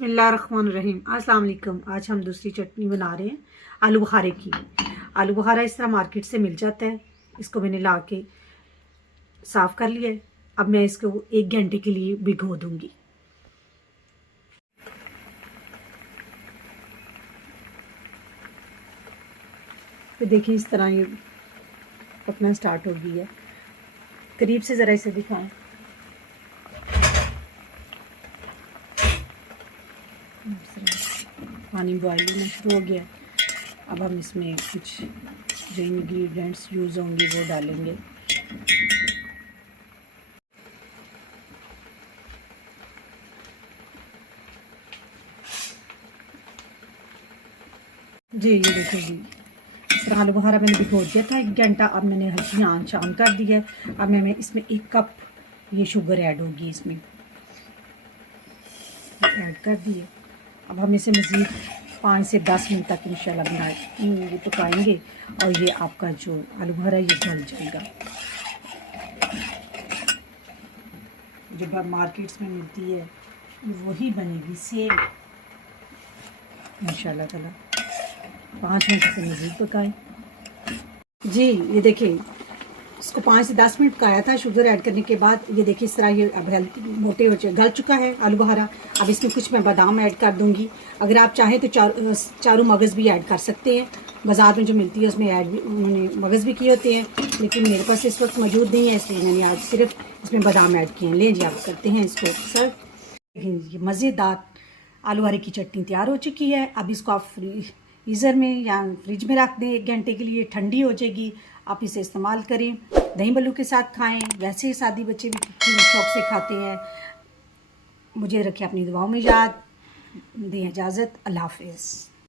बिस्मिल्लाहिर्रहमानिर्रहीम। अस्सलाम वालेकुम। आज हम दूसरी चटनी बना रहे हैं आलू बुखारे की। आलू बुखारा इस तरह मार्केट से मिल जाता है। इसको मैंने ला के साफ़ कर लिया है। अब मैं इसको 1 घंटे के लिए भिगो दूंगी। तो देखिए इस तरह ये पकना स्टार्ट हो गई है। करीब से ज़रा इसे दिखाएं। पानी बॉयल होना शुरू हो गया। अब हम इसमें कुछ जो इंग्रेडिएंट्स यूज़ होंगे वो डालेंगे। जी ये देखिए जी, इस तरह आलू बुखारा मैंने भिगो दिया था 1 घंटा। अब मैंने हल्की आंच ऑन कर दी है। अब मैं इसमें 1 कप ये शुगर ऐड होगी, इसमें ऐड कर दिए। अब हम इसे मज़ीद 5 से 10 मिनट तक इंशाल्लाह ये पकाएंगे और ये आपका जो आलू बुखारा ये गल जाएगा। जो मार्केट्स में मिलती है वही बनेगी सेम इंशाल्लाह ताला। 5 मिनट से मज़ीद पकाएं। जी ये देखिए इसको 5 से 10 मिनट पकाया था शुगर ऐड करने के बाद। ये देखिए इस तरह ये अब मोटे हो गल चुका है आलू बुखारा। अब इसमें कुछ मैं बादाम ऐड कर दूंगी। अगर आप चाहें तो चारों मगज़ भी ऐड कर सकते हैं। बाज़ार में जो मिलती है उसमें ऐड भी उन्होंने मगज़ भी किए होते हैं, लेकिन मेरे पास इस वक्त मौजूद नहीं है, इसलिए मैंने आज सिर्फ इसमें बादाम ऐड किए हैं। ले जी आप करते हैं इसको सर्व। ये मज़ेदार आलू बुखारे की चटनी तैयार हो चुकी है। अब इसको आप फ्रीज़र में या फ्रिज में रख दें 1 घंटे के लिए, ठंडी हो जाएगी। आप इसे इस्तेमाल करें, दही बल्लू के साथ खाएं। वैसे ही सादी बच्चे भी शौक से खाते हैं। मुझे रखें अपनी दुआओं में याद। दें इजाज़त। अल्लाह हाफ़िज़।